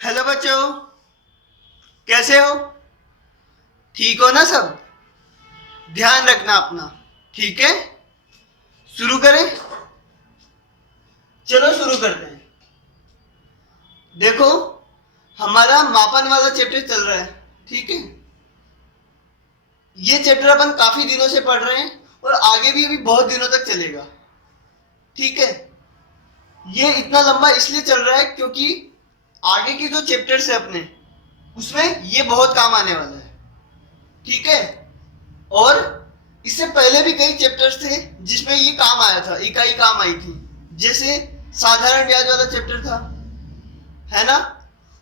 Hello बच्चों, कैसे हो? ठीक हो ना सब? ध्यान रखना अपना। ठीक है, शुरू करें। चलो शुरू करते हैं। देखो, हमारा मापन वाला चैप्टर चल रहा है। ठीक है, ये चैप्टर अपन काफी दिनों से पढ़ रहे हैं और आगे भी अभी बहुत दिनों तक चलेगा। ठीक है, ये इतना लंबा इसलिए चल रहा है क्योंकि आगे के जो चैप्टर्स है अपने, उसमें ये बहुत काम आने वाला है। ठीक है, और इससे पहले भी कई चैप्टर्स थे जिसमें ये काम आया था, इकाई काम आई थी। जैसे साधारण ब्याज वाला चैप्टर था, है ना?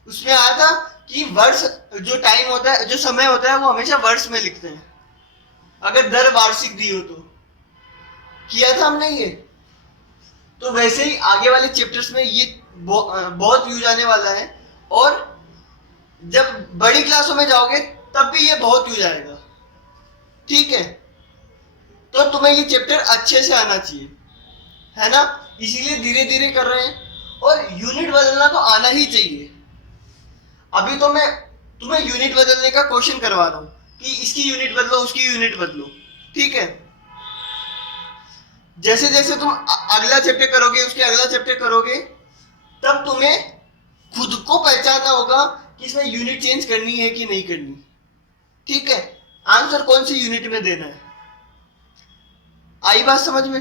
उसमें आया था कि वर्ष, जो टाइम होता है, जो समय होता है, वो हमेशा वर्ष में लिखते हैं अगर दर वार्षिक दी हो तो। किया था हमने ये। तो वैसे ही आगे वाले चैप्टर्स में ये बहुत यूज आने वाला है, और जब बड़ी क्लासों में जाओगे तब भी ये बहुत यूज आएगा। ठीक है, तो तुम्हें ये चैप्टर अच्छे से आना चाहिए, है ना? इसीलिए धीरे धीरे कर रहे हैं, और यूनिट बदलना तो आना ही चाहिए। अभी तो मैं तुम्हें यूनिट बदलने का क्वेश्चन करवा रहा हूं कि इसकी यूनिट बदलो, उसकी यूनिट बदलो। ठीक है, जैसे जैसे तुम अगला चैप्टर करोगे, उसके अगला चैप्टर करोगे, तब तुम्हें खुद को पहचानना होगा कि इसमें यूनिट चेंज करनी है कि नहीं करनी। ठीक है, आंसर कौन सी यूनिट में देना है। आई बात समझ में?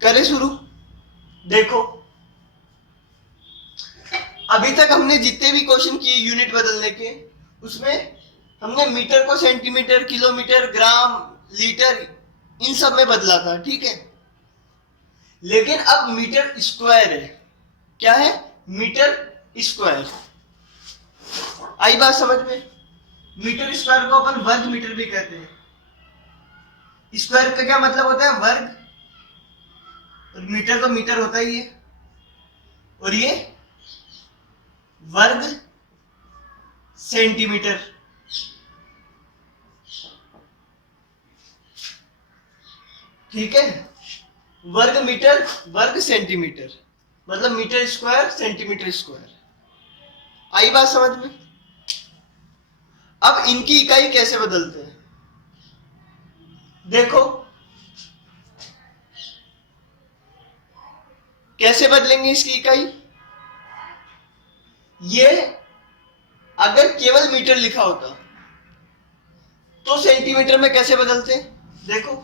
करें शुरू। देखो, अभी तक हमने जितने भी क्वेश्चन किए यूनिट बदलने के, उसमें हमने मीटर को सेंटीमीटर, किलोमीटर, ग्राम, लीटर, इन सब में बदला था। ठीक है, लेकिन अब मीटर स्क्वायर है। क्या है? Metre square. आई बात समझ में? मीटर स्क्वायर को अपन वर्ग मीटर भी कहते हैं। स्क्वायर का क्या मतलब होता है? वर्ग। और मीटर तो मीटर होता ही है, और ये वर्ग सेंटीमीटर। ठीक है, वर्ग मीटर, वर्ग सेंटीमीटर, मतलब मीटर स्क्वायर, सेंटीमीटर स्क्वायर। आई बात समझ में? अब इनकी इकाई कैसे बदलते हैं, देखो। कैसे बदलेंगे इसकी इकाई? ये अगर केवल मीटर लिखा होता तो सेंटीमीटर में कैसे बदलते? देखो,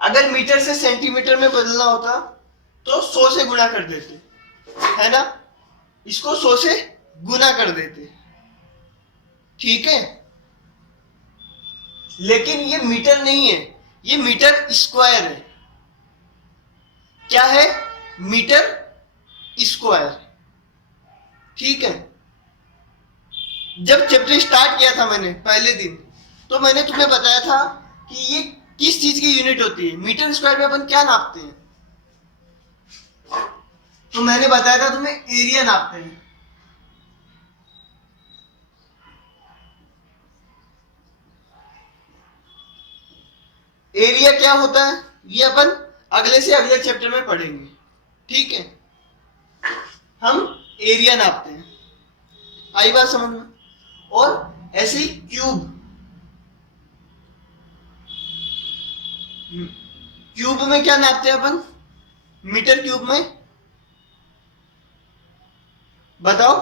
अगर मीटर से सेंटीमीटर में बदलना होता तो 100 से गुणा कर देते, है ना? इसको 100 से गुना कर देते। ठीक है, लेकिन ये मीटर नहीं है, ये मीटर स्क्वायर है। क्या है? Metre square. ठीक है, जब चैप्टर स्टार्ट किया था मैंने पहले दिन, तो मैंने तुम्हें बताया था कि ये किस चीज की यूनिट होती है। मीटर स्क्वायर में अपन क्या नापते हैं? तो मैंने बताया था तुम्हें, एरिया नापते हैं। एरिया क्या होता है ये अपन अगले से अगले चैप्टर में पढ़ेंगे। ठीक है, हम एरिया नापते हैं। आई बात समझ में? और ऐसे ही क्यूब, क्यूब में क्या नापते हैं अपन? मीटर क्यूब में बताओ।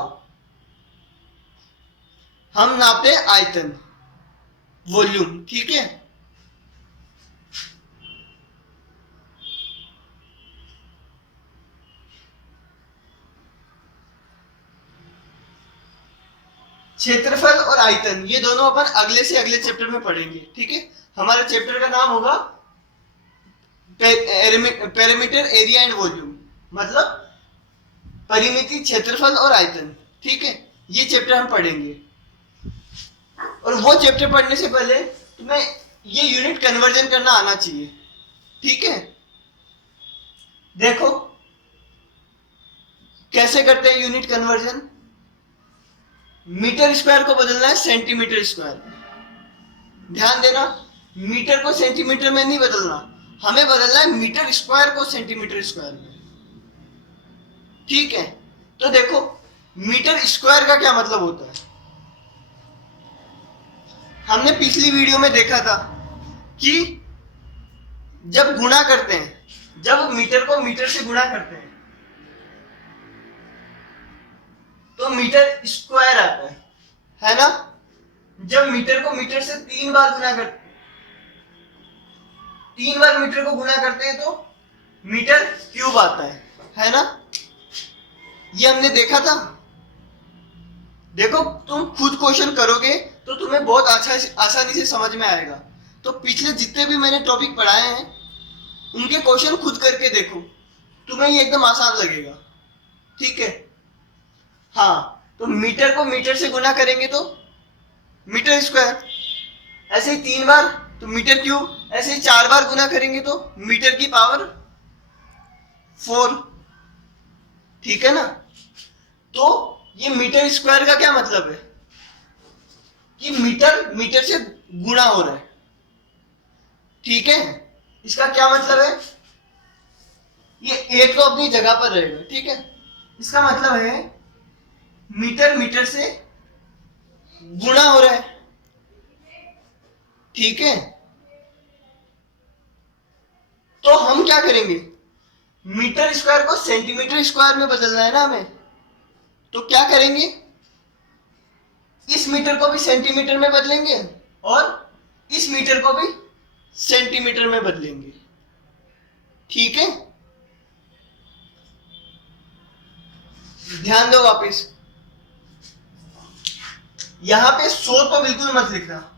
हम नापते हैं आयतन, वॉल्यूम। ठीक है, क्षेत्रफल और आयतन, ये दोनों अपन अगले से अगले चैप्टर में पढ़ेंगे। ठीक है, हमारे चैप्टर का नाम होगा पेरीमीटर, एरिया एंड वॉल्यूम, मतलब परिमिति, क्षेत्रफल और आयतन। ठीक है, ये चैप्टर हम पढ़ेंगे। और वो चैप्टर पढ़ने से पहले तुम्हें ये यूनिट कन्वर्जन करना आना चाहिए। ठीक है, देखो कैसे करते हैं यूनिट कन्वर्जन। मीटर स्क्वायर को बदलना है सेंटीमीटर स्क्वायर में। ध्यान देना, मीटर को सेंटीमीटर में नहीं बदलना, हमें बदलना है मीटर स्क्वायर को सेंटीमीटर स्क्वायर में। ठीक है, तो देखो मीटर स्क्वायर का क्या मतलब होता है। हमने पिछली वीडियो में देखा था कि जब गुणा करते हैं, जब मीटर को मीटर से गुणा करते हैं तो मीटर स्क्वायर आता है ना। जब मीटर को मीटर से 3 बार गुणा करते हैं, 3 बार मीटर को गुणा करते हैं तो मीटर क्यूब आता है ना। ये हमने देखा था। देखो तुम खुद क्वेश्चन करोगे तो तुम्हें बहुत आसानी से समझ में आएगा। तो पिछले जितने भी मैंने टॉपिक पढ़ाए हैं उनके क्वेश्चन खुद करके देखो, तुम्हें ये एकदम आसान लगेगा। ठीक है, हाँ, तो मीटर को मीटर से गुना करेंगे तो मीटर स्क्वायर, ऐसे ही 3 बार तो मीटर क्यूब, ऐसे ही 4 बार गुना करेंगे तो मीटर की पावर 4। ठीक है ना। तो ये मीटर स्क्वायर का क्या मतलब है कि मीटर मीटर से गुणा हो रहा है। ठीक है, इसका क्या मतलब है, ये एक तो अपनी जगह पर रहेगा। ठीक है, इसका मतलब है मीटर मीटर से गुणा हो रहा है। ठीक है, तो हम क्या करेंगे, मीटर स्क्वायर को सेंटीमीटर स्क्वायर में बदलना है ना हमें। तो क्या करेंगे, इस मीटर को भी सेंटीमीटर में बदलेंगे और इस मीटर को भी सेंटीमीटर में बदलेंगे। ठीक है, ध्यान दो वापस, यहां पे 100 तो बिल्कुल मत लिखना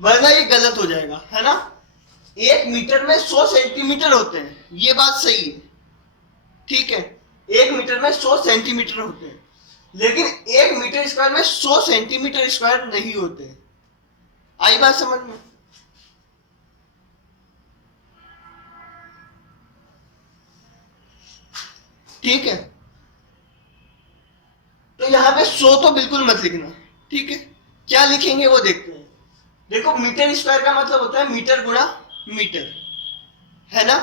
वरना ये गलत हो जाएगा, है ना। 1 मीटर में 100 सेंटीमीटर होते हैं, ये बात सही है। ठीक है, 1 मीटर में 100 सेंटीमीटर होते हैं, लेकिन 1 मीटर स्क्वायर में 100 सेंटीमीटर स्क्वायर नहीं होते। आई बात समझ में। ठीक है, तो यहां पे 100 तो बिल्कुल मत लिखना। ठीक है, क्या लिखेंगे वो देखते हैं। देखो मीटर स्क्वायर का मतलब होता है मीटर गुणा मीटर, है ना।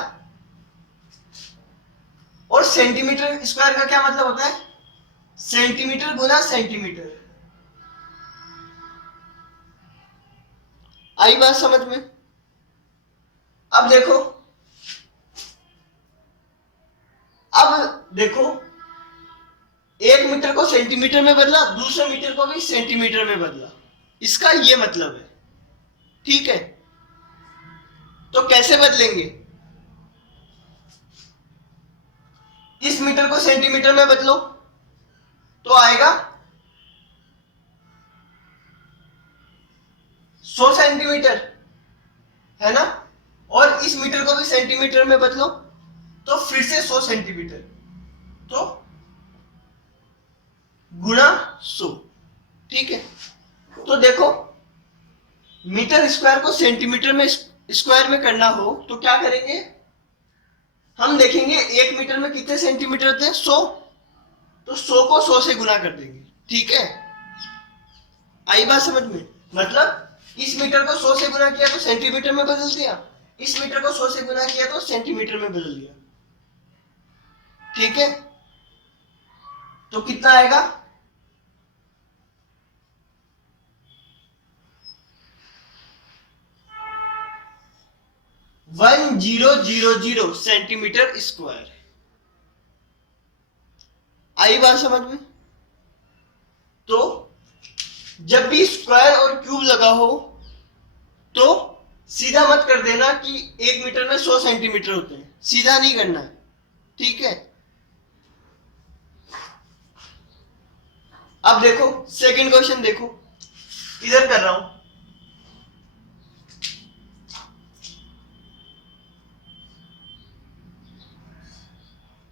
और सेंटीमीटर स्क्वायर का क्या मतलब होता है, सेंटीमीटर गुना सेंटीमीटर। आई बात समझ में। अब देखो, देखो 1 मीटर को सेंटीमीटर में बदला, दूसरे मीटर को भी सेंटीमीटर में बदला, इसका ये मतलब है। ठीक है, तो कैसे बदलेंगे, इस मीटर को सेंटीमीटर में बदलो तो आएगा 100 सेंटीमीटर, है ना। और इस मीटर को भी सेंटीमीटर में बदलो तो फिर से 100 सेंटीमीटर, तो गुणा 100। ठीक है, तो देखो मीटर स्क्वायर को सेंटीमीटर में स्क्वायर में करना हो तो क्या करेंगे, हम देखेंगे 1 मीटर में कितने सेंटीमीटर होते हैं, 100, तो 100 को 100 से गुना कर देंगे। ठीक है, आई बात समझ में। मतलब इस मीटर को 100 से गुना किया तो सेंटीमीटर में बदल दिया, इस मीटर को 100 से गुना किया तो सेंटीमीटर में बदल दिया। ठीक है, तो कितना आएगा, 1000 सेंटीमीटर स्क्वायर। आई बात समझ में। तो जब भी स्क्वायर और क्यूब लगा हो तो सीधा मत कर देना कि 1 मीटर में 100 सेंटीमीटर होते हैं, सीधा नहीं करना है। ठीक है, अब देखो सेकंड क्वेश्चन, देखो इधर कर रहा हूं।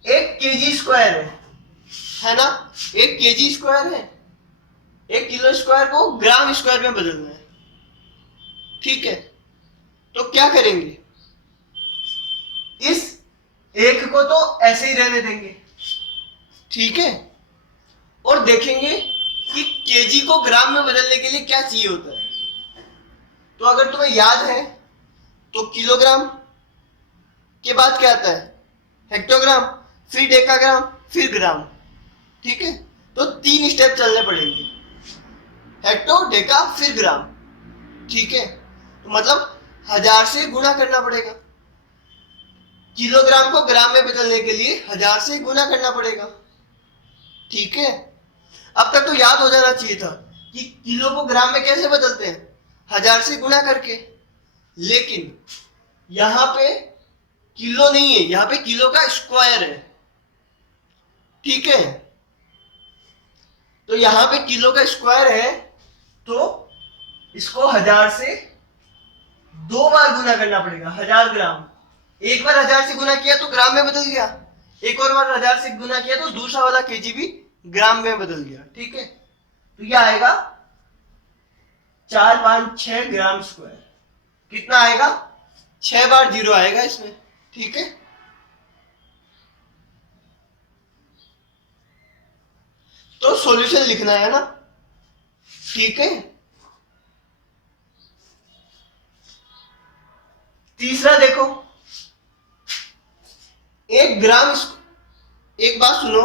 एक केजी स्क्वायर है ना, 1 केजी स्क्वायर है, 1 किलो स्क्वायर को ग्राम स्क्वायर में बदलना है। ठीक है, तो क्या करेंगे, इस 1 को तो ऐसे ही रहने देंगे। ठीक है, और देखेंगे कि केजी को ग्राम में बदलने के लिए क्या चाहिए होता है। तो अगर तुम्हें याद है तो किलोग्राम के बाद क्या आता है, हेक्टोग्राम, फिर डेकाग्राम, फिर ग्राम। ठीक है, तो 3 स्टेप चलने पड़ेंगे, हेक्टो, डेका, फिर ग्राम। ठीक है, तो मतलब 1000 से गुणा करना पड़ेगा। किलोग्राम को ग्राम में बदलने के लिए 1000 से गुणा करना पड़ेगा। ठीक है, अब तक तो याद हो जाना चाहिए था कि किलो को ग्राम में कैसे बदलते हैं, 1000 से गुणा करके। लेकिन यहां पे किलो नहीं है, यहां पे किलो का स्क्वायर है। ठीक है, तो यहां पे किलो का स्क्वायर है, तो इसको 1000 से 2 बार गुना करना पड़ेगा। 1000 ग्राम, एक बार 1000 से गुना किया तो ग्राम में बदल गया, एक और बार 1000 से गुना किया तो दूसरा वाला केजी भी ग्राम में बदल गया। ठीक है, तो यह आएगा 456 ग्राम स्क्वायर। कितना आएगा, 6 बार 0 आएगा इसमें। ठीक है, तो सॉल्यूशन लिखना है ना। ठीक है, तीसरा देखो, एक ग्राम, एक बात सुनो,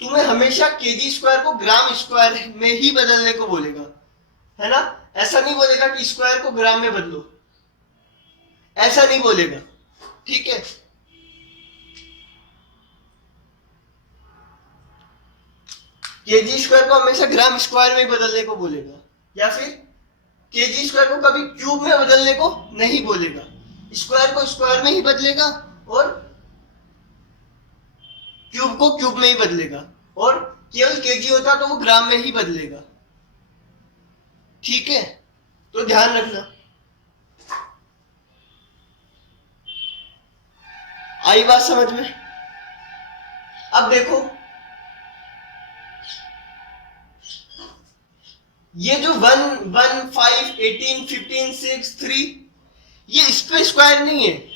तुम्हें हमेशा केजी स्क्वायर को ग्राम स्क्वायर में ही बदलने को बोलेगा, है ना। ऐसा नहीं बोलेगा कि स्क्वायर को ग्राम में बदलो, ऐसा नहीं बोलेगा। ठीक है, केजी स्क्वायर को हमेशा ग्राम स्क्वायर में ही बदलने को बोलेगा, या फिर केजी स्क्वायर को कभी क्यूब में बदलने को नहीं बोलेगा। स्क्वायर को स्क्वायर में ही बदलेगा और क्यूब को क्यूब में ही बदलेगा, और केवल केजी होता तो वो ग्राम में ही बदलेगा। ठीक है, तो ध्यान रखना। आई बात समझ में। अब देखो, ये जो 1, 1, 5, 18, 15, 6, 3, ये इस पे स्क्वायर नहीं है,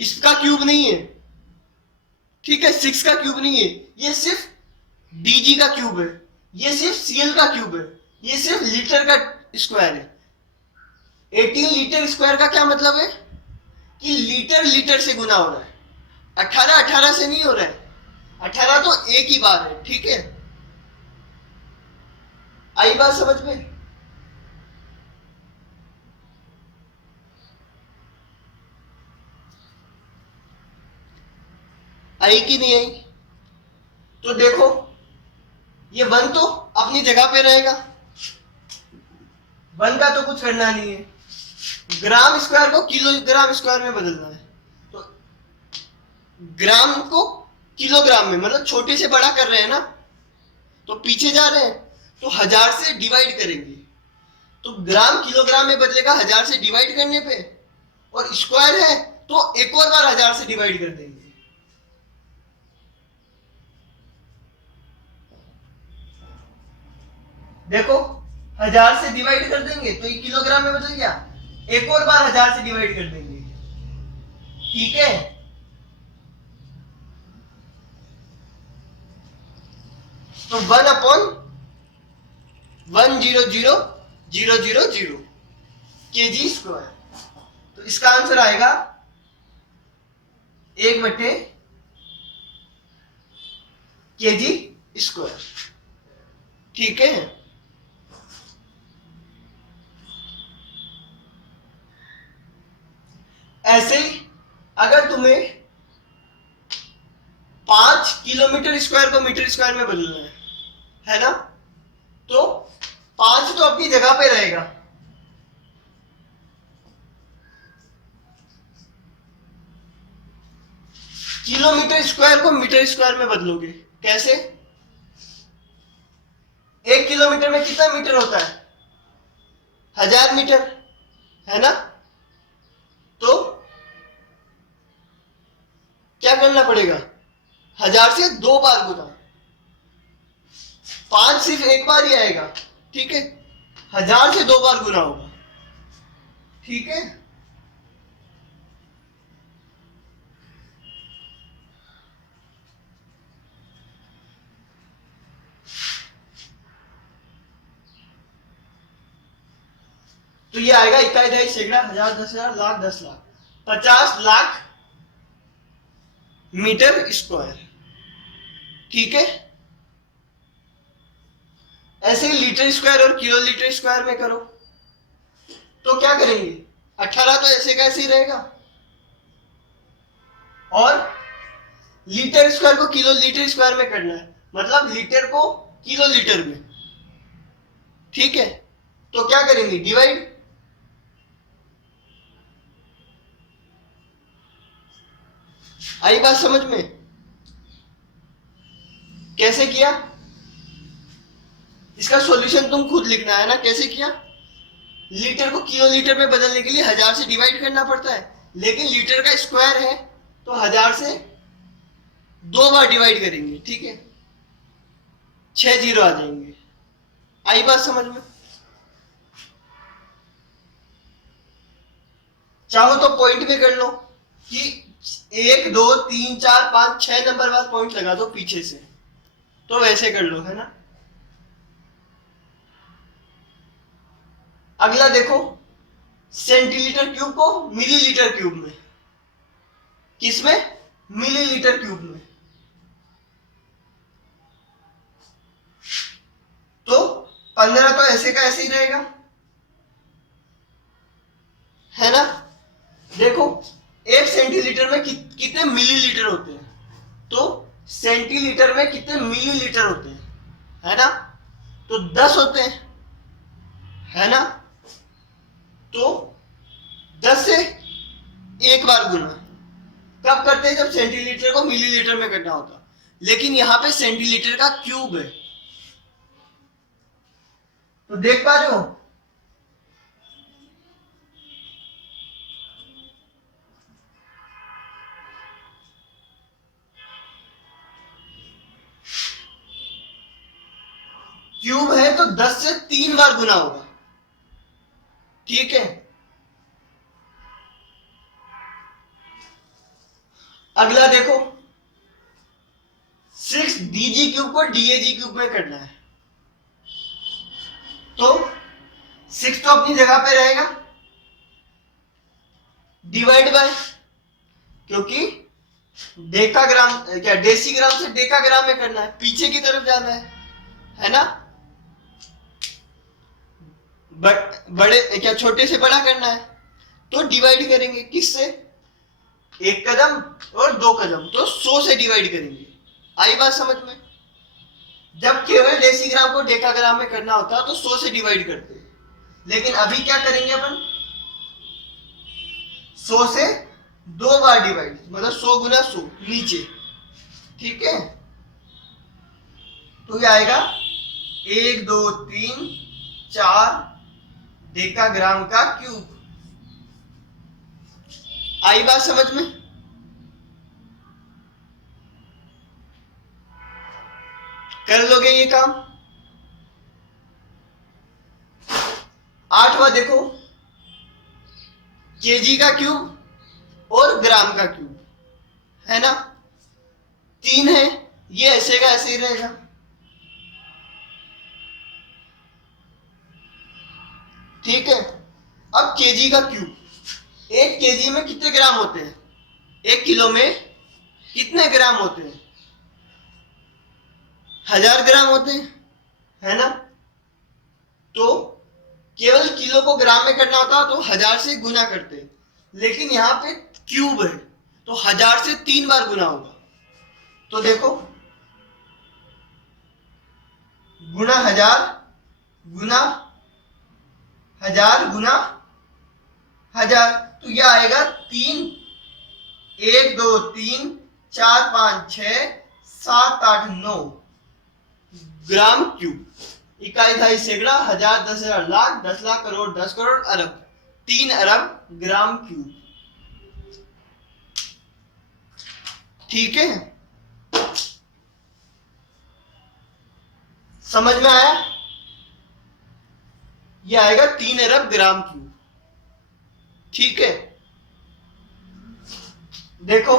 इसका क्यूब नहीं है। ठीक है, 6 का क्यूब नहीं है, ये सिर्फ डीजी का क्यूब है, ये सिर्फ सीएल का क्यूब है, ये सिर्फ लीटर का स्क्वायर है। 18 लीटर स्क्वायर का क्या मतलब है कि लीटर लीटर से गुना हो रहा है, 18 18 से नहीं हो रहा है, 18 तो एक ही बार है। ठीक है, आई बात समझ में। आई कि नहीं आई। तो देखो, ये 1 तो अपनी जगह पे रहेगा, 1 का तो कुछ करना नहीं है। ग्राम स्क्वायर को किलोग्राम स्क्वायर में बदलना है, तो ग्राम को किलोग्राम में, मतलब छोटे से बड़ा कर रहे हैं ना, तो पीछे जा रहे हैं, तो 1000 से डिवाइड करेंगे, तो ग्राम किलोग्राम में बदलेगा 1000 से डिवाइड करने पे, और स्क्वायर है तो एक और बार 1000 से डिवाइड कर देंगे। देखो, 1000 से डिवाइड कर देंगे तो ये किलोग्राम में बदल गया, एक और बार 1000 से डिवाइड कर देंगे। ठीक है, तो 1/100,000 केजी स्क्वायर, तो इसका आंसर आएगा 1/केजी स्क्वायर। ठीक है, ऐसे ही अगर तुम्हें 5 किलोमीटर स्क्वायर को मीटर स्क्वायर में बदलना है ना, तो 5 तो अपनी जगह पे रहेगा, किलोमीटर स्क्वायर को मीटर स्क्वायर में बदलोगे कैसे। 1 किलोमीटर में कितना मीटर होता है, 1000 मीटर, है ना। तो क्या करना पड़ेगा, 1000 से 2 बार गुना, 5 सिर्फ एक बार ही आएगा। ठीक है, 1000 से 2 बार गुना होगा। ठीक है, तो ये आएगा इकाई दहाई सैकड़ा, हजार, 10,000, लाख, 10 लाख, 50 लाख मीटर स्क्वायर। ठीक है, ऐसे ही लीटर स्क्वायर और किलो लीटर स्क्वायर में करो तो क्या करेंगे, 18 तो ऐसे का ऐसे ही रहेगा, और लीटर स्क्वायर को किलो लीटर स्क्वायर में करना है, मतलब लीटर को किलो लीटर में। ठीक है, तो क्या करेंगे, डिवाइड। आई बात समझ में? कैसे किया, इसका सॉल्यूशन तुम खुद लिखना है ना, कैसे किया। लीटर को किलो लीटर में बदलने के लिए 1000 से डिवाइड करना पड़ता है, लेकिन लीटर का स्क्वायर है तो 1000 से 2 बार डिवाइड करेंगे। ठीक है, 6 जीरो आ जाएंगे। आई बात समझ में? चाहो तो पॉइंट में कर लो कि 1 2 3 4 5 6 नंबर बाद पॉइंट लगा दो पीछे से, तो वैसे कर लो, है ना। अगला देखो, सेंटीलीटर क्यूब को मिलीलीटर क्यूब में, किसमें, मिलीलीटर क्यूब में। तो 15 तो ऐसे का ऐसे ही रहेगा, है ना। देखो 1 सेंटीलीटर में कितने मिलीलीटर होते हैं, तो सेंटीलीटर में कितने मिलीलीटर होते हैं, है ना, तो 10 होते हैं, है ना। तो 10 से एक बार गुना कब करते हैं, जब सेंटीलीटर को मिलीलीटर में करना होता, लेकिन यहां पे सेंटीलीटर का क्यूब है, तो देख पा रहे हो। क्यूब है तो 10 से 3 बार गुना होगा। ठीक है, अगला देखो, 6 डीजी क्यूब को डीएजी क्यूब में करना है, तो 6 तो अपनी जगह पे रहेगा, डिवाइड बाय, क्योंकि डेकाग्राम क्या डेसीग्राम से डेकाग्राम में करना है, पीछे की तरफ जाना है ना। बड़े क्या छोटे से बड़ा करना है, तो डिवाइड करेंगे किससे, 1 कदम और 2 कदम, तो 100 से डिवाइड करेंगे। आई बात समझ में? जब केवल डेसीग्राम को डेकाग्राम में करना होता तो 100 से डिवाइड करते, लेकिन अभी क्या करेंगे अपन, 100 से 2 बार डिवाइड, मतलब 100 गुना 100 नीचे। ठीक है, तो ये आएगा 1 2 3 4 डेकाग्राम का क्यूब। आई बात समझ में? कर लोगे ये काम। 8वां देखो, केजी का क्यूब और ग्राम का क्यूब, है ना, 3 है, ये ऐसे का ऐसे ही रहेगा। ठीक है, अब केजी का क्यूब, 1 केजी में कितने ग्राम होते हैं, 1 किलो में कितने ग्राम होते हैं, 1000 ग्राम होते हैं, है ना। तो केवल किलो को ग्राम में करना होता तो 1000 से गुना करते, लेकिन यहां पे क्यूब है तो 1000 से 3 बार गुना होगा। तो देखो, गुना 1000 गुना 1000 गुना 1000, तो यह आएगा 3 1 2 3 4 5 6 7 8 9 ग्राम क्यूब। इकाई दहाई सैकड़ा, 1000, 10,000, लाख, 10 लाख, करोड़, 10 करोड़, अरब, 3 अरब ग्राम क्यूब। ठीक है, समझ में आया? यह आएगा 3 अरब ग्राम क्यूब। ठीक है, देखो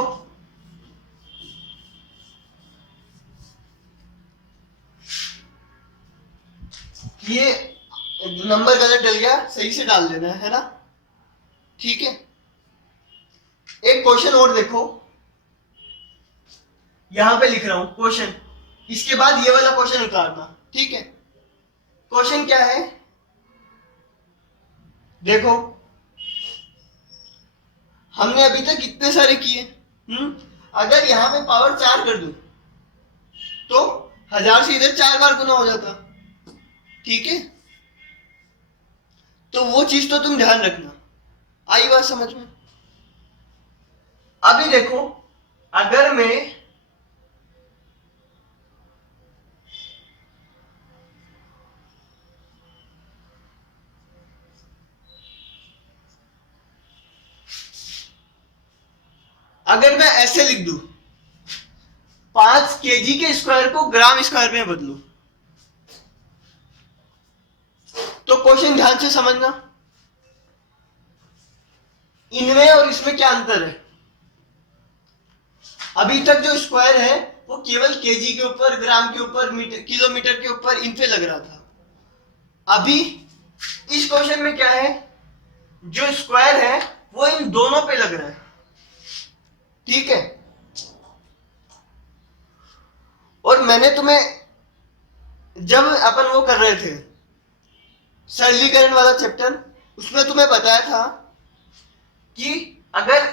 ये नंबर गलत डल गया, सही से डाल देना है ना। ठीक है, एक क्वेश्चन और देखो, यहां पे लिख रहा हूं क्वेश्चन, इसके बाद ये वाला क्वेश्चन उतारना। ठीक है, क्वेश्चन क्या है देखो, हमने अभी तक इतने सारे किए। अगर यहां पे पावर 4 कर दूं तो 1000 से इधर 4 बार गुना हो जाता। ठीक है, तो वो चीज तो तुम ध्यान रखना। आई बात समझ में? अभी देखो, अगर मैं ऐसे लिख दूं, 5 केजी के स्क्वायर को ग्राम स्क्वायर में बदलूं, तो क्वेश्चन ध्यान से समझना, इनमें और इसमें क्या अंतर है। अभी तक जो स्क्वायर है वो केवल केजी के ऊपर, ग्राम के ऊपर, मीटर, किलोमीटर के ऊपर, इन पे लग रहा था। अभी इस क्वेश्चन में क्या है, जो स्क्वायर है वो इन दोनों पे लग रहा है। ठीक है, और मैंने तुम्हें जब अपन वो कर रहे थे सरलीकरण वाला चैप्टर, उसमें तुम्हें बताया था कि अगर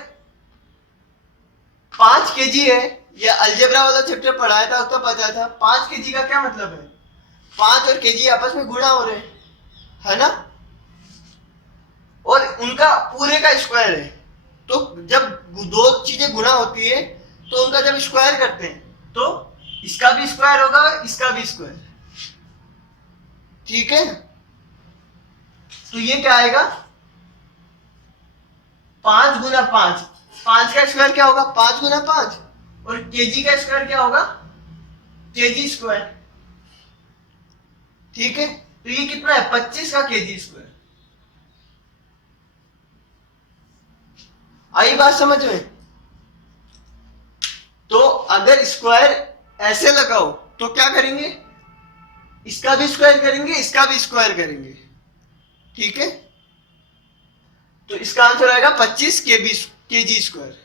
5 केजी है, या अलजेब्रा वाला चैप्टर पढ़ाया था उसका पता था 5 केजी का क्या मतलब है, 5 और केजी आपस में गुणा हो रहे है ना, और उनका पूरे का स्क्वायर है। तो जब दो चीजें गुणा होती है तो उनका जब स्क्वायर करते हैं तो इसका भी स्क्वायर होगा, इसका भी स्क्वायर। ठीक है, तो ये क्या आएगा, 5 गुना 5, 5 का स्क्वायर क्या होगा, 5 गुना 5, और केजी का स्क्वायर क्या होगा, केजी स्क्वायर। ठीक है, तो ये कितना है, 25 का केजी स्क्वायर। आई बात समझ में? तो अगर स्क्वायर ऐसे लगाओ तो क्या करेंगे, इसका भी स्क्वायर करेंगे, इसका भी स्क्वायर करेंगे। ठीक है, तो इसका आंसर आएगा 25 केजी स्क्वायर।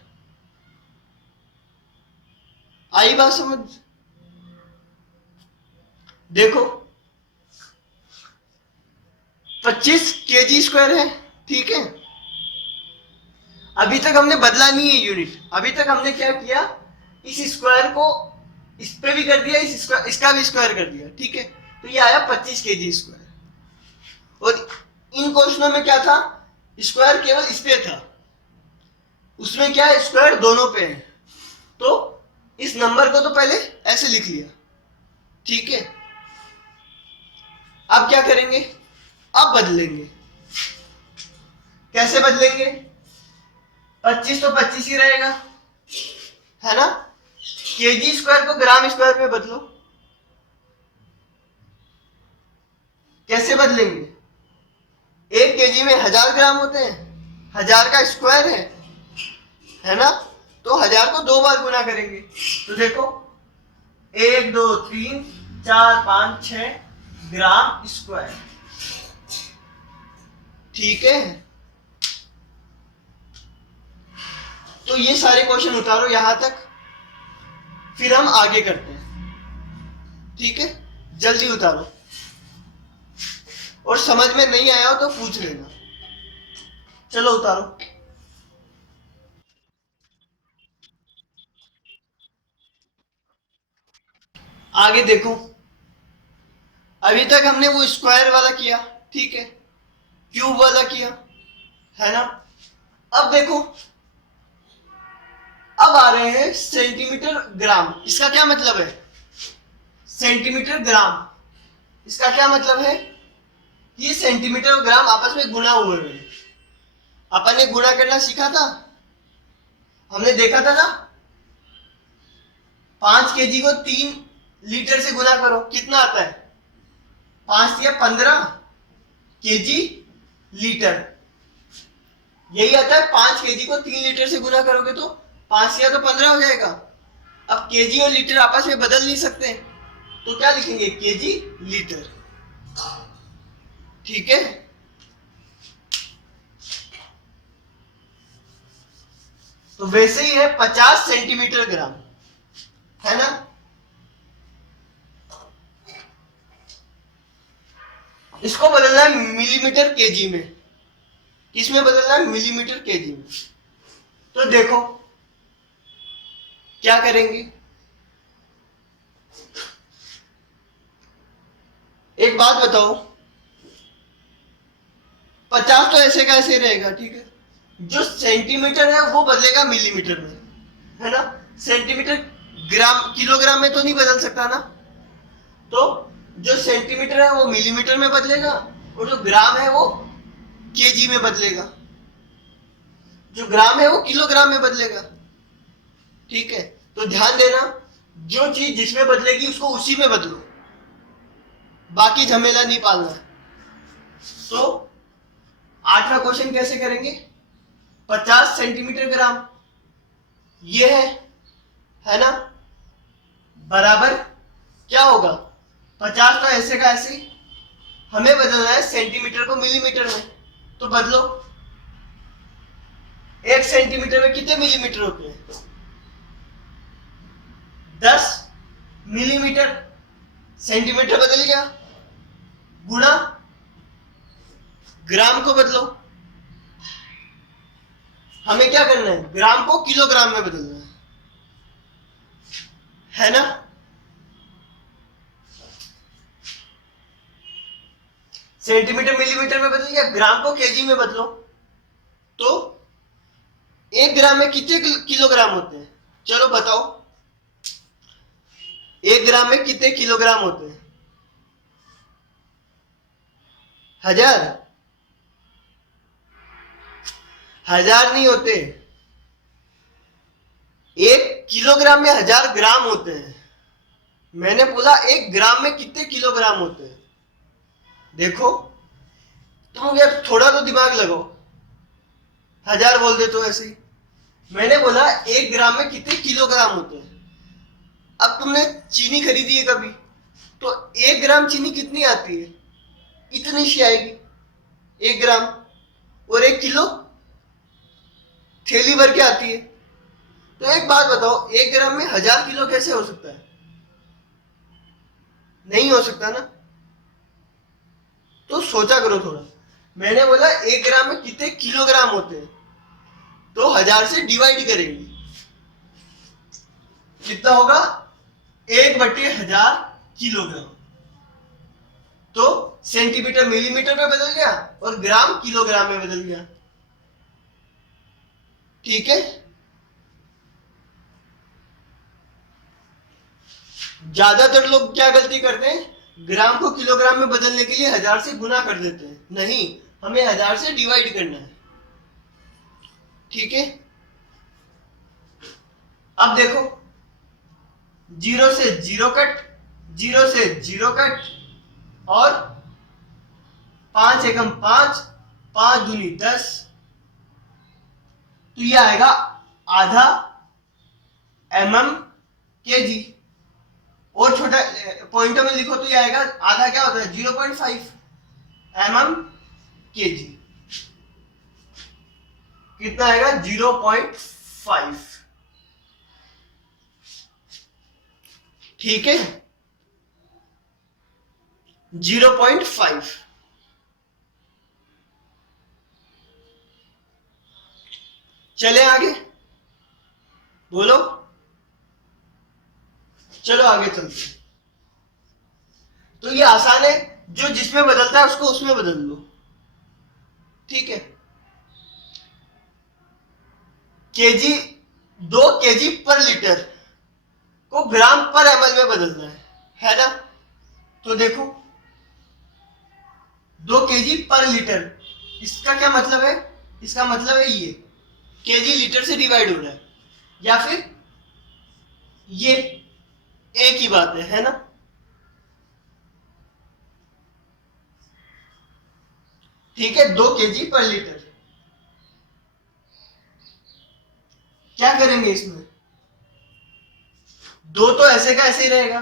आई बात समझ? देखो 25 केजी स्क्वायर है। ठीक है, अभी तक हमने बदला नहीं है यूनिट, अभी तक हमने क्या किया, इस स्क्वायर को इस पे भी कर दिया, इसका भी स्क्वायर कर दिया। ठीक है, तो ये आया 25 केजी स्क्वायर। और इन क्वेश्चनों में क्या था, स्क्वायर केवल इस पे था, उसमें क्या है, स्क्वायर दोनों पे है। तो इस नंबर को तो पहले ऐसे लिख लिया। ठीक है, अब क्या करेंगे, अब बदलेंगे। कैसे बदलेंगे, 25 तो 25 ही रहेगा, है ना। केजी स्क्वायर को ग्राम स्क्वायर में बदलो। कैसे बदलेंगे, 1 केजी में 1000 ग्राम होते हैं, 1000 का स्क्वायर है ना, तो 1000 को 2 बार गुना करेंगे। तो देखो 1 2 3 4 5 6 ग्राम स्क्वायर। ठीक है, तो ये सारे क्वेश्चन उतारो यहां तक, फिर हम आगे करते हैं। ठीक है, जल्दी उतारो, और समझ में नहीं आया हो तो पूछ लेना। चलो उतारो। आगे देखो, अभी तक हमने वो स्क्वायर वाला किया, ठीक है, क्यूब वाला किया, है ना। अब देखो, अब आ रहे हैं सेंटीमीटर ग्राम। इसका क्या मतलब है, सेंटीमीटर ग्राम, इसका क्या मतलब है, ये सेंटीमीटर और ग्राम आपस में गुणा हुए हैं। अपन ने गुणा करना सीखा था, हमने देखा था ना, 5 केजी को 3 लीटर से गुना करो, कितना आता है, 5 या 15 केजी लीटर, यही आता है। 5 केजी को 3 लीटर से गुना करोगे तो 5 या तो 15 हो जाएगा। अब केजी और लीटर आपस में बदल नहीं सकते, तो क्या लिखेंगे, केजी लीटर। ठीक है। तो वैसे ही है 50 सेंटीमीटर ग्राम, है ना। इसको बदलना है मिलीमीटर केजी में। किसमें बदलना है? मिलीमीटर केजी में। तो देखो क्या करेंगे, एक बात बताओ, 50 तो ऐसे का ऐसे रहेगा, ठीक है। जो सेंटीमीटर है वो बदलेगा मिलीमीटर में, है ना। सेंटीमीटर ग्राम किलोग्राम में तो नहीं बदल सकता ना, तो जो सेंटीमीटर है वो मिलीमीटर में बदलेगा और जो ग्राम है वो केजी में बदलेगा, जो ग्राम है वो किलोग्राम में बदलेगा, ठीक है। तो ध्यान देना, जो चीज जिसमें बदलेगी उसको उसी में बदलो, बाकी झमेला नहीं पालना है। तो 8वां क्वेश्चन कैसे करेंगे? 50 सेंटीमीटर ग्राम ये है ना, बराबर क्या होगा? 50 तो ऐसे का ऐसे, हमें बदलना है सेंटीमीटर को मिलीमीटर में, तो बदलो। 1 सेंटीमीटर में कितने मिलीमीटर होते हैं? 10 मिलीमीटर। सेंटीमीटर बदल गया, गुणा ग्राम को बदलो। हमें क्या करना है? ग्राम को किलोग्राम में बदलना है ना। सेंटीमीटर मिलीमीटर में बदल गया, ग्राम को केजी में बदलो। तो 1 ग्राम में कितने किलोग्राम होते हैं? चलो बताओ, 1 ग्राम में कितने किलोग्राम होते हैं? 1000? 1000 नहीं होते, 1 किलोग्राम में 1000 ग्राम होते हैं। मैंने बोला 1 ग्राम में कितने किलोग्राम होते हैं। देखो तुम यार थोड़ा तो दिमाग लगाओ, 1000 बोल दे तो ऐसे ही। मैंने बोला 1 ग्राम में कितने किलोग्राम होते हैं। अब तुमने चीनी खरीदी है कभी, तो 1 ग्राम चीनी कितनी आती है? इतनी सी आएगी 1 ग्राम, और 1 किलो थैली भर के आती है। तो एक बात बताओ, 1 ग्राम में 1000 किलो कैसे हो सकता है? नहीं हो सकता ना। तो सोचा करो थोड़ा। मैंने बोला 1 ग्राम में कितने किलोग्राम होते हैं, तो 1000 से डिवाइड करेंगे, कितना होगा? 1/1000 किलोग्राम। तो सेंटीमीटर मिलीमीटर में बदल गया और ग्राम किलोग्राम में बदल गया, ठीक है। ज्यादातर लोग क्या गलती करते हैं? ग्राम को किलोग्राम में बदलने के लिए 1000 से गुना कर देते हैं। नहीं, हमें 1000 से डिवाइड करना है, ठीक है। अब देखो, 0 से 0 कट, 0 से 0 कट, और 5 एकम 5, 5 दूनी 10, तो ये आएगा आधा mm केजी। और छोटा पॉइंटों में लिखो तो ये आएगा, आधा क्या होता है? 0.5 mm केजी। कितना आएगा? 0.5, ठीक है, 0.5। चले आगे, बोलो। चलो आगे चलते हैं। तो ये आसान है, जो जिसमें बदलता है उसको उसमें बदल लो, ठीक है। केजी, 2 केजी पर लीटर को ग्राम पर ml में बदलना है ना। तो देखो 2 केजी पर लीटर, इसका क्या मतलब है? इसका मतलब है ये केजी लीटर से डिवाइड हो रहा है, या फिर ये एक ही बात है ना। ठीक है, 2 केजी पर लीटर। क्या करेंगे इसमें? 2 तो ऐसे का ऐसे ही रहेगा।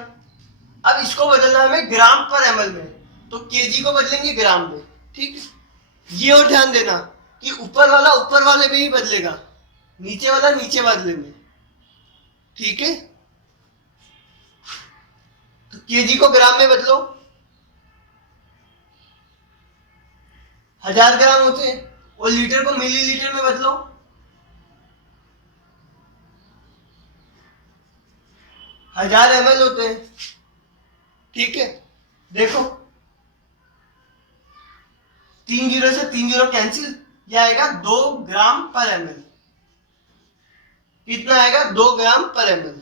अब इसको बदलना हमें ग्राम पर ml में, तो केजी को बदलेंगे ग्राम में, ठीक है। ये और ध्यान देना कि ऊपर वाला ऊपर वाले में ही बदलेगा, नीचे वाला नीचे वाले में, ठीक है। तो केजी को ग्राम में बदलो, 1000 ग्राम होते हैं, और लीटर को मिलीलीटर में बदलो, 1000 ml होते हैं, ठीक है। देखो 3 जीरो से 3 जीरो कैंसिल, यह आएगा 2 ग्राम पर ml। कितना आएगा? 2 ग्राम पर ml।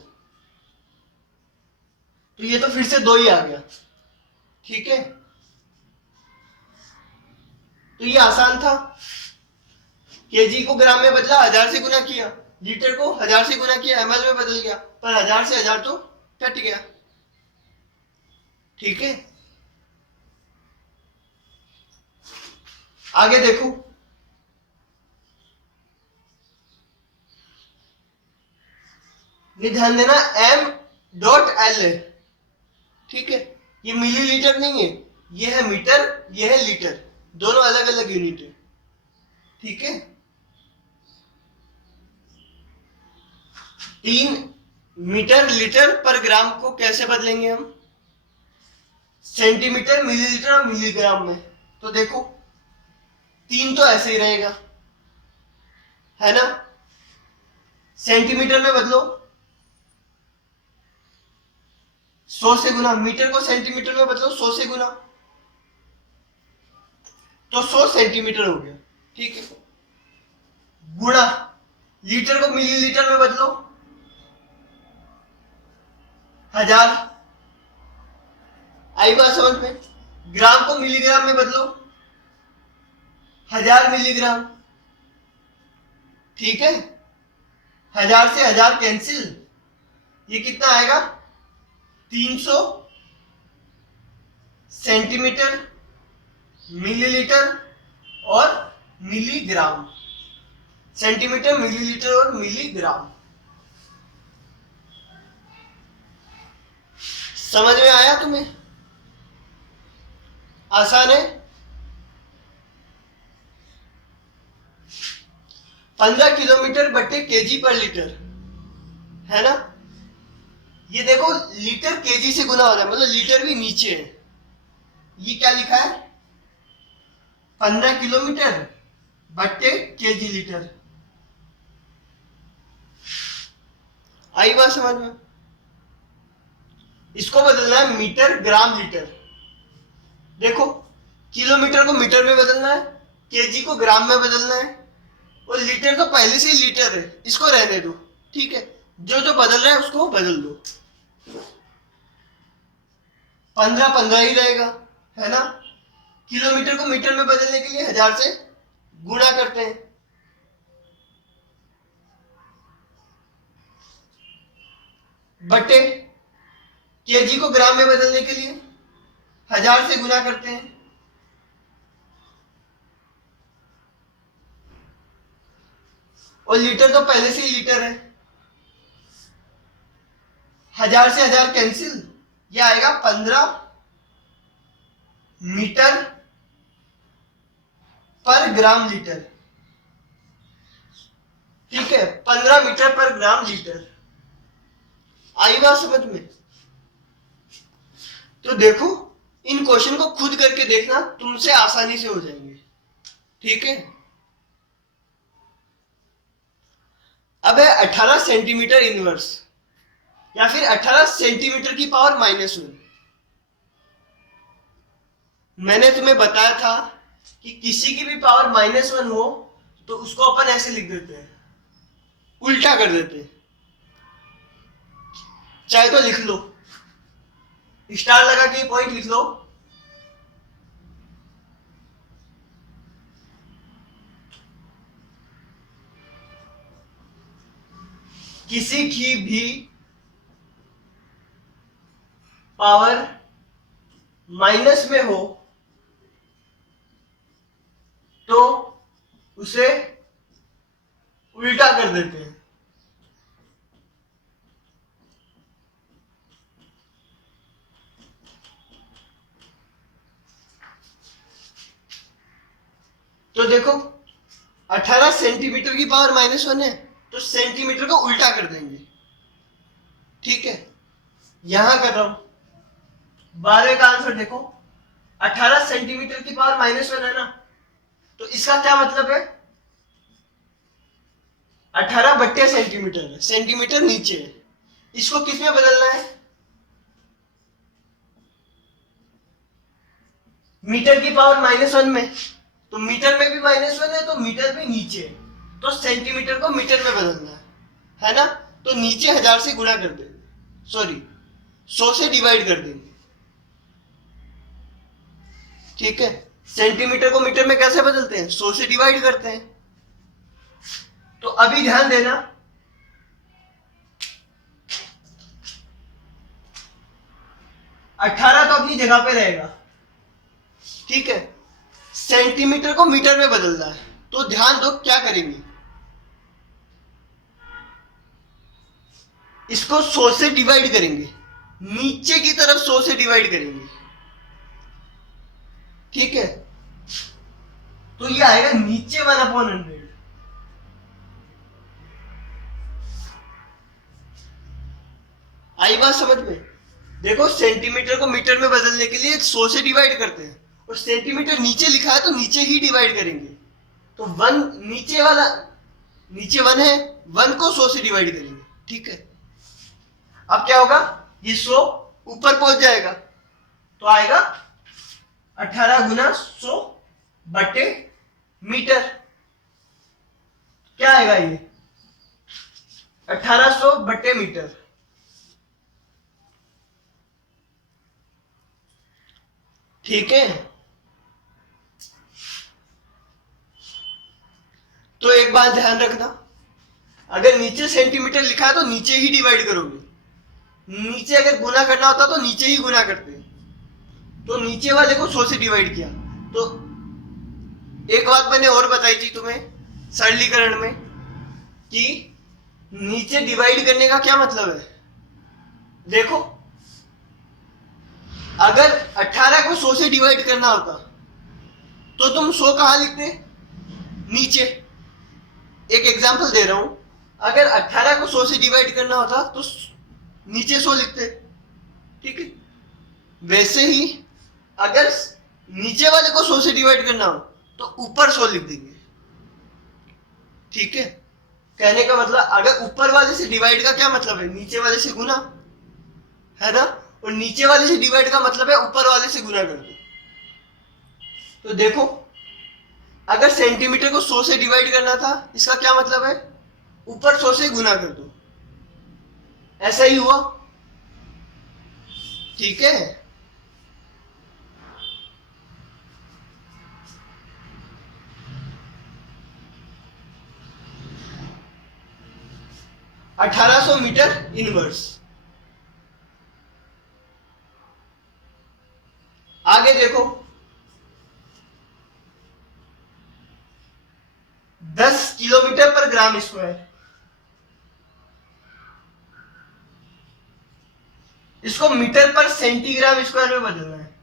तो ये तो फिर से 2 ही आ गया, ठीक है। तो ये आसान था, केजी को ग्राम में बदला, 1000 से गुना किया, लीटर को 1000 से गुना किया, ml में बदल गया, पर 1000 से 1000 तो कट गया, ठीक है। आगे देखो, ये ध्यान देना m.l है, ठीक है। ये मिलीलीटर नहीं है, ये है मीटर, ये है लीटर, दोनों अलग अलग यूनिट है, ठीक है। 3 मीटर लीटर पर ग्राम को कैसे बदलेंगे हम? सेंटीमीटर, मिलीलीटर और मिलीग्राम में। तो देखो 3 तो ऐसे ही रहेगा, है ना। सेंटीमीटर में बदलो, 100 से गुना, मीटर को सेंटीमीटर में बदलो 100 से गुना, तो 100 सेंटीमीटर हो गया, ठीक है। गुणा, लीटर को मिलीलीटर में बदलो, 1000, आई बात समझ में। ग्राम को मिलीग्राम में बदलो, 1000 मिलीग्राम, ठीक है। 1000 से 1000 कैंसिल, ये कितना आएगा? 300 सेंटीमीटर, मिलीलीटर और मिलीग्राम। सेंटीमीटर, मिलीलीटर और मिलीग्राम। समझ में आया तुम्हें? आसान है। 15 किलोमीटर बटे केजी पर लीटर, है ना। ये देखो लीटर केजी से गुना हो रहा है, मतलब लीटर भी नीचे है। ये क्या लिखा है? 15 किलोमीटर बटे केजी लीटर। आई बात समझ में? इसको बदलना है मीटर ग्राम लीटर। देखो किलोमीटर को मीटर में बदलना है, केजी को ग्राम में बदलना है, और लीटर तो पहले से ही लीटर है, इसको रहने दो, ठीक है। जो जो बदल रहा है उसको बदल दो, 15 ही रहेगा, है ना। किलोमीटर को मीटर में बदलने के लिए 1000 से गुणा करते हैं, बटे केजी को ग्राम में बदलने के लिए 1000 से गुना करते हैं, और लीटर तो पहले से ही लीटर है, 1000 से 1000 कैंसिल, यह आएगा 15 मीटर पर ग्राम लीटर, ठीक है। 15 मीटर पर ग्राम लीटर। आई बात समझ में? तो देखो इन क्वेश्चन को खुद करके देखना, तुमसे आसानी से हो जाएंगे, ठीक है। अब है 18 सेंटीमीटर इनवर्स, या फिर 18 सेंटीमीटर की पावर -1। मैंने तुम्हें बताया था कि किसी की भी पावर -1 हो तो उसको अपन ऐसे लिख देते हैं, उल्टा कर देते हैं। चाहे तो लिख लो, स्टार लगा के पॉइंट लिख लो, किसी की भी पावर माइनस में हो तो उसे उल्टा कर देते हैं। देखो 18 सेंटीमीटर की पावर -1 है, तो सेंटीमीटर को उल्टा कर देंगे। ठीक है, यहां कर रहा हूं 12 का आंसर देखो 18 सेंटीमीटर की पावर -1 है ना, तो इसका क्या मतलब है 18/सेंटीमीटर है, सेंटीमीटर नीचे है। इसको किस में बदलना है, मीटर की पावर -1 में, तो मीटर में भी -1 है तो मीटर भी नीचे है, तो सेंटीमीटर को मीटर में बदलना है ना, तो नीचे 1000 से गुणा कर देंगे, सॉरी 100 से डिवाइड कर देंगे। ठीक है, सेंटीमीटर को मीटर में कैसे बदलते हैं, 100 से डिवाइड करते हैं। तो अभी ध्यान देना, अठारह तो अपनी जगह पे रहेगा। ठीक है, सेंटीमीटर को मीटर में बदलना है, तो ध्यान दो क्या करेंगे, इसको 100 से डिवाइड करेंगे, नीचे की तरफ 100 से डिवाइड करेंगे। ठीक है, तो ये आएगा नीचे 1/100। आई बात समझ में? देखो सेंटीमीटर को मीटर में बदलने के लिए 100 से डिवाइड करते हैं, और सेंटीमीटर नीचे लिखा है तो नीचे ही डिवाइड करेंगे। तो 1 नीचे वाला, नीचे 1 है, 1 को 100 से डिवाइड करेंगे। ठीक है, अब क्या होगा, ये 100 ऊपर पहुंच जाएगा, तो आएगा 18 गुना 100 बटे मीटर। क्या आएगा ये 1800 बटे मीटर। ठीक है, तो एक बात ध्यान रखना, अगर नीचे सेंटीमीटर लिखा है तो नीचे ही डिवाइड करोगे, नीचे अगर गुना करना होता तो नीचे ही गुना करते, तो नीचे वाले को 100 से डिवाइड किया। तो एक बात मैंने और बताई थी तुम्हें सरलीकरण में, कि नीचे डिवाइड करने का क्या मतलब है। देखो अगर 18 को 100 से डिवाइड करना होता तो तुम 100 कहां लिखते, नीचे। एक एग्जांपल दे रहा हूं, अगर 18 को 100 से डिवाइड करना होता तो नीचे 100 लिखते। ठीक है, वैसे ही अगर नीचे वाले को 100 से डिवाइड करना हो तो ऊपर 100 लिख देंगे। ठीक है, कहने का मतलब अगर ऊपर वाले से डिवाइड का क्या मतलब है, नीचे वाले से गुना, है ना, और नीचे वाले से डिवाइड का मतलब है ऊपर वाले से गुना कर दो। तो देखो अगर सेंटीमीटर को 100 से डिवाइड करना था, इसका क्या मतलब है, ऊपर 100 से गुना कर दो, ऐसा ही हुआ। ठीक है, अठारह 1800 मीटर इनवर्स। आगे देखो 10 किलोमीटर पर ग्राम स्क्वायर, इसको मीटर पर सेंटीग्राम स्क्वायर में बदलना है।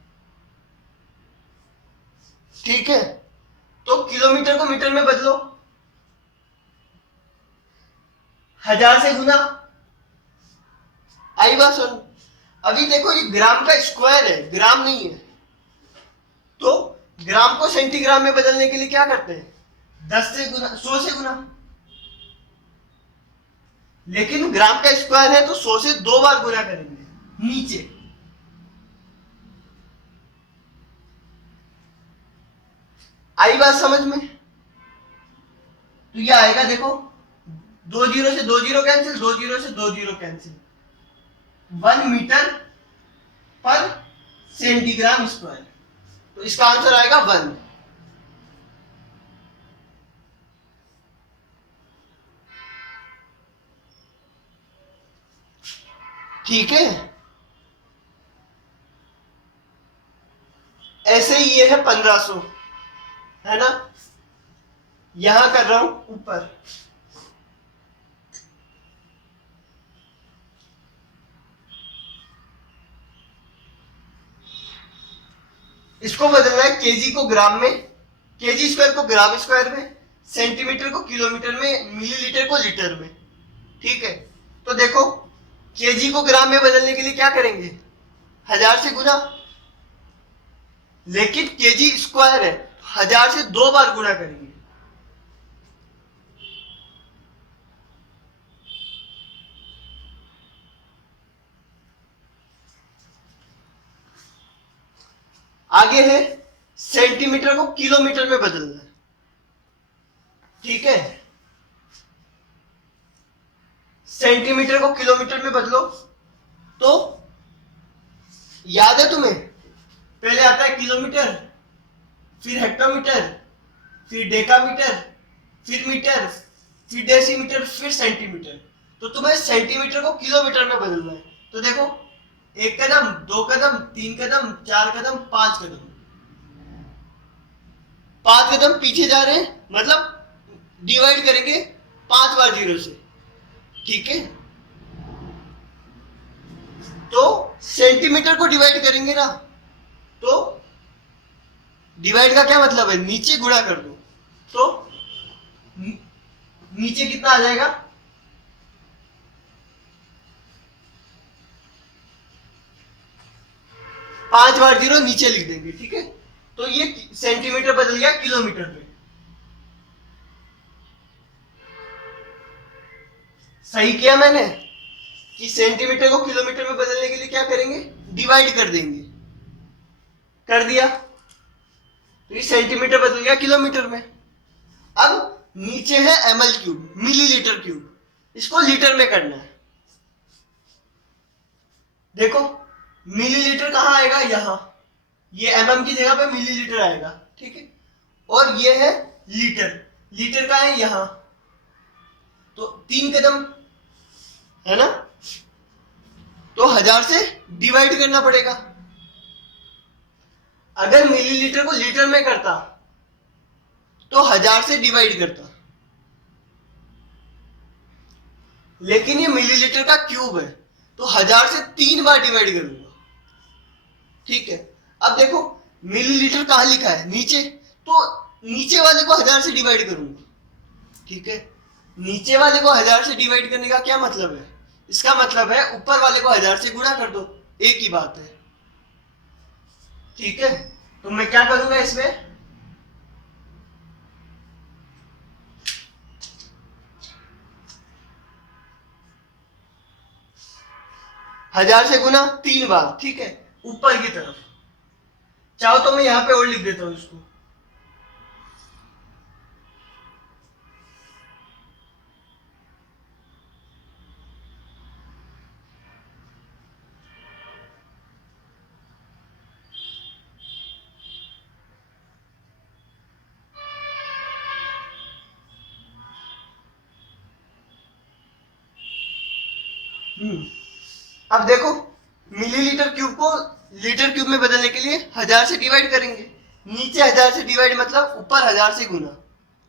ठीक है, तो किलोमीटर को मीटर में बदलो, 1000 से गुना। आई बात सुन, अभी देखो ये ग्राम का स्क्वायर है, ग्राम नहीं है, तो ग्राम को सेंटीग्राम में बदलने के लिए क्या करते हैं, 10 से गुना, 100 से गुना। लेकिन ग्राम का स्क्वायर है तो 100 से 2 बार गुना करेंगे नीचे। आई बात समझ में? तो ये आएगा देखो 2 जीरो से 2 जीरो कैंसिल, 2 जीरो से 2 जीरो कैंसिल, 1 मीटर पर सेंटीग्राम स्क्वायर, तो इसका आंसर आएगा 1। ठीक है, ऐसे ही ये है 1500, है ना, यहां कर रहा हूं ऊपर। इसको बदलना है केजी को ग्राम में, केजी स्क्वायर को ग्राम स्क्वायर में, सेंटीमीटर को किलोमीटर में, मिलीलीटर को लीटर में। ठीक है, तो देखो केजी को ग्राम में बदलने के लिए क्या करेंगे, 1000 से गुना, लेकिन केजी स्क्वायर है, 1000 से 2 बार गुना करेंगे। आगे है सेंटीमीटर को किलोमीटर में बदलना है। ठीक है, सेंटीमीटर को किलोमीटर में बदलो तो याद है तुम्हें, पहले आता है किलोमीटर, फिर हेक्टोमीटर, फिर डेकामीटर, फिर मीटर, फिर डेसीमीटर, फिर सेंटीमीटर। तो तुम्हें सेंटीमीटर को किलोमीटर में बदलना है। तो देखो 1 कदम, 2 कदम, 3 कदम, 4 कदम, 5 कदम, 5 कदम पीछे जा रहे हैं, मतलब डिवाइड करेंगे 5 बार 0 से। ठीक है, तो सेंटीमीटर को डिवाइड करेंगे ना, तो डिवाइड का क्या मतलब है, नीचे गुणा कर दो, तो नीचे कितना आ जाएगा, 5 बार 0 नीचे लिख देंगे। ठीक है, तो ये सेंटीमीटर बदल गया किलोमीटर में। सही किया मैंने कि सेंटीमीटर को किलोमीटर में बदलने के लिए क्या करेंगे, डिवाइड कर देंगे। कर दिया, तो ये सेंटीमीटर बदल गया किलोमीटर में। अब नीचे है ml क्यूब, मिलीलीटर क्यूब, इसको लीटर में करना है। देखो मिलीलीटर कहां आएगा, यहां, ये mm की जगह पे मिलीलीटर आएगा। ठीक है, और ये है लीटर, लीटर का है यहां, तो 3 कदम है ना, तो 1000 से डिवाइड करना पड़ेगा। अगर मिलीलीटर को लीटर में करता तो 1000 से डिवाइड करता, लेकिन ये मिलीलीटर का क्यूब है, तो 1000 से 3 बार डिवाइड करूंगा। ठीक है, अब देखो मिलीलीटर कहां लिखा है, नीचे, तो नीचे वाले को 1000 से डिवाइड करूंगा। ठीक है, नीचे वाले को 1000 से डिवाइड करने का क्या मतलब है, इसका मतलब है ऊपर वाले को 1000 से गुणा कर दो, एक ही बात है। ठीक है, तो मैं क्या करूंगा इसमें, हजार से गुना 3 बार। ठीक है, ऊपर की तरफ, चाहो तो मैं यहां पे और लिख देता हूं इसको, अब देखो मिलीलीटर क्यूब को लीटर क्यूब में बदलने के लिए 1000 से डिवाइड करेंगे, नीचे 1000 से डिवाइड मतलब ऊपर 1000 से गुना,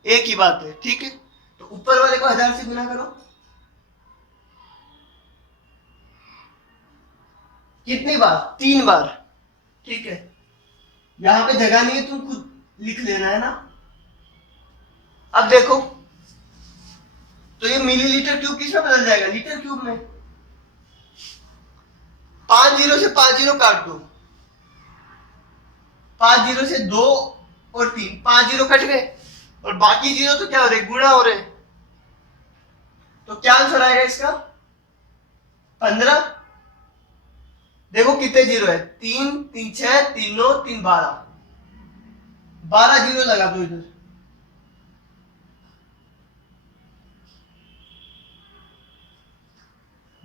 एक ही बात है। ठीक है, तो ऊपर वाले को 1000 से गुना करो, कितनी बार, 3 बार। ठीक है, यहां पे जगह नहीं है, तुम खुद लिख लेना है ना। अब देखो तो ये मिलीलीटर क्यूब किसमें बदल जाएगा, लीटर क्यूब में। 5 जीरो से 5 जीरो काट दो, 5 जीरो से 2 और 3, 5 जीरो कट गए, और बाकी जीरो तो क्या हो रहे, गुणा हो रहे। तो क्या आंसर आएगा इसका, 15। देखो कितने जीरो है, 3 3 6 3 9 3 12, 12 जीरो लगा दो इधर।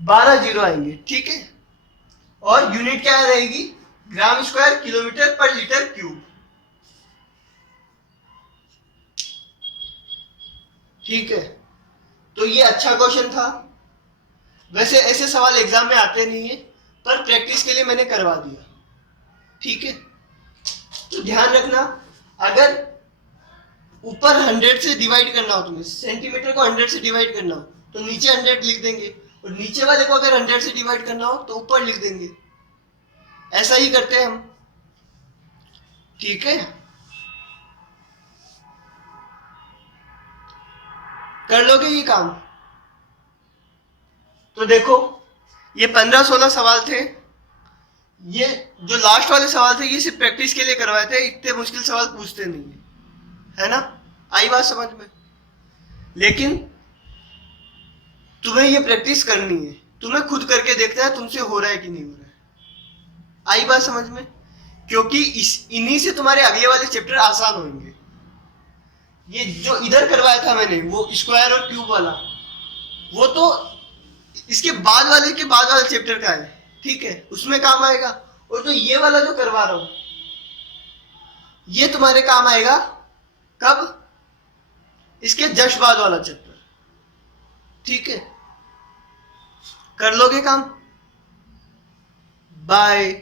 बारह जीरो आएंगे। ठीक है, और यूनिट क्या रहेगी, ग्राम स्क्वायर किलोमीटर पर लीटर क्यूब। ठीक है, तो ये अच्छा क्वेश्चन था। वैसे ऐसे सवाल एग्जाम में आते नहीं है, पर प्रैक्टिस के लिए मैंने करवा दिया। ठीक है, तो ध्यान रखना, अगर ऊपर 100 से डिवाइड करना हो तुम्हें, सेंटीमीटर को 100 से डिवाइड करना हो तो नीचे 100 लिख देंगे, और नीचे वाले को अगर 100 से डिवाइड करना हो तो ऊपर लिख देंगे। ऐसा ही करते हैं हम। ठीक है, कर लोगे ये काम? तो देखो, ये 15-16 सवाल थे। ये जो लास्ट वाले सवाल थे ये सिर्फ प्रैक्टिस के लिए करवाए थे, इतने मुश्किल सवाल पूछते नहीं है ना? आई बात समझ में? लेकिन तुम्हें ये प्रैक्टिस करनी है, तुम्हें खुद करके देखना है तुमसे हो रहा है कि नहीं हो रहा है। आई बात समझ में? क्योंकि इन्हीं से तुम्हारे अगले वाले चैप्टर आसान होंगे। ये जो इधर करवाया था मैंने वो स्क्वायर और क्यूब वाला, वो तो इसके बाद वाले चैप्टर का है, ठीक है, उसमें काम आएगा। और जो ये वाला जो करवा रहा हूं ये तुम्हारे काम आएगा कब? इसके जस्ट बाद वाला चैप्टर, ठीक है? कर लोगे काम? बाय।